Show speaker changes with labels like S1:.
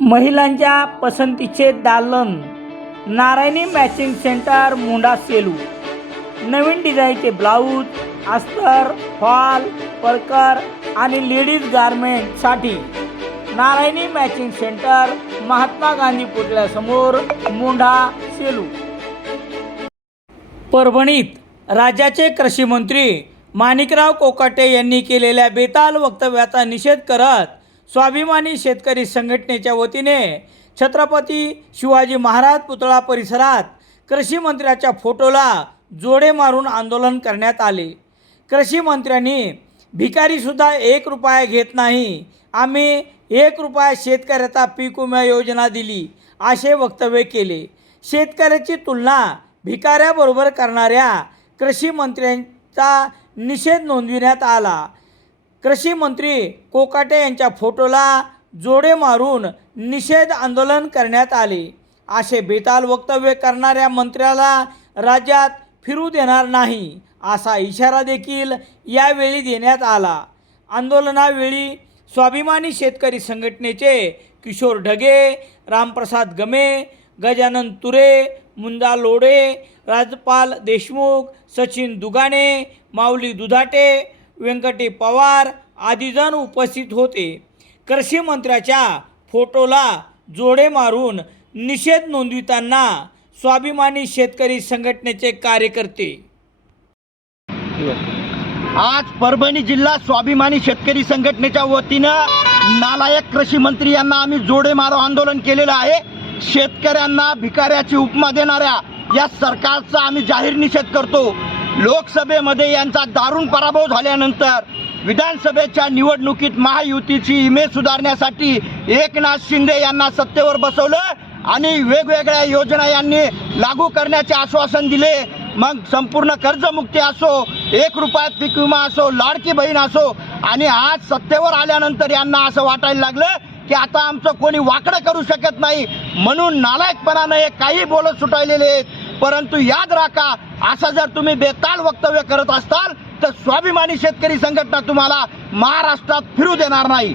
S1: महिलांच्या पसंतीचे दालन नारायणी मॅचिंग सेंटर मुंडा सेलू. नवीन डिझाईनचे ब्लाऊज अस्तर फॉल परकर आणि लेडीज गारमेंटसाठी नारायणी मॅचिंग सेंटर महात्मा गांधी पुतळ्यासमोर मुंढा सेलू. परभणीत राज्याचे कृषी मंत्री माणिकराव कोकाटे यांनी केलेल्या बेताल वक्तव्याचा निषेध करत स्वाभिमानी शेतकरी संघटनेच्या वतीने छत्रपती शिवाजी महाराज पुतळा परिसरात कृषी मंत्र्याच्या फोटोला जोडे मारून आंदोलन करण्यात आले. कृषी मंत्र्यांनी भिकारीसुद्धा एक रुपया घेत नाही. आम्ही एक रुपया शेतकऱ्याचा पीक विमा योजना दिली असे वक्तव्य केले. शेतकऱ्याची तुलना भिकाऱ्याबरोबर करणाऱ्या कृषी मंत्र्यांचा निषेध नोंदविण्यात आला. कृषी मंत्री कोकाटे यांच्या फोटोला जोडे मारून निषेध आंदोलन करण्यात आले. असे बेताल वक्तव्य करणाऱ्या मंत्र्याला राज्यात फिरू देणार नाही असा इशारा देखील यावेळी देण्यात आला. आंदोलनावेळी स्वाभिमानी शेतकरी संघटनेचे किशोर ढगे रामप्रसाद गमे गजानन तुरे मुंदा लोडे राजपाल देशमुख सचिन दुगाणे माऊली दुधाटे व्यंकटे पवार आदीजण उपस्थित होते. कृषी मंत्र्याच्या फोटोला जोडे मारून निषेध नोंदविताना स्वाभिमानी शेतकरी संघटनेचे कार्यकर्ते.
S2: आज परभणी जिल्हा स्वाभिमानी शेतकरी संघटनेच्या वतीनं नालायक कृषी मंत्री यांना आम्ही जोडे मारो आंदोलन केलेलं आहे. शेतकऱ्यांना भिकाऱ्याची उपमा देणाऱ्या या सरकारचा आम्ही जाहीर निषेध करतो. लोकसभेमध्ये यांचा दारुण पराभव झाल्यानंतर विधानसभेच्या निवडणुकीत महायुतीची इमेज सुधारण्यासाठी एकनाथ शिंदे यांना सत्तेवर बसवलं आणि वेगवेगळ्या योजना यांनी लागू करण्याचे आश्वासन दिले. मग संपूर्ण कर्जमुक्ती असो एक रुपयात पीक विमा असो लाडकी बहीण असो आणि आज सत्तेवर आल्यानंतर यांना असं वाटायला लागलं की आता आमचं कोणी वाकडं करू शकत नाही. म्हणून नालायकपणानं हे काही बोलत सुटायलेले आहेत. परंतु याद राखा असं जर तुम्ही बेताल वक्तव्य करत असाल तर स्वाभिमानी शेतकरी संघटना तुम्हाला महाराष्ट्रात फिरू देणार नाही.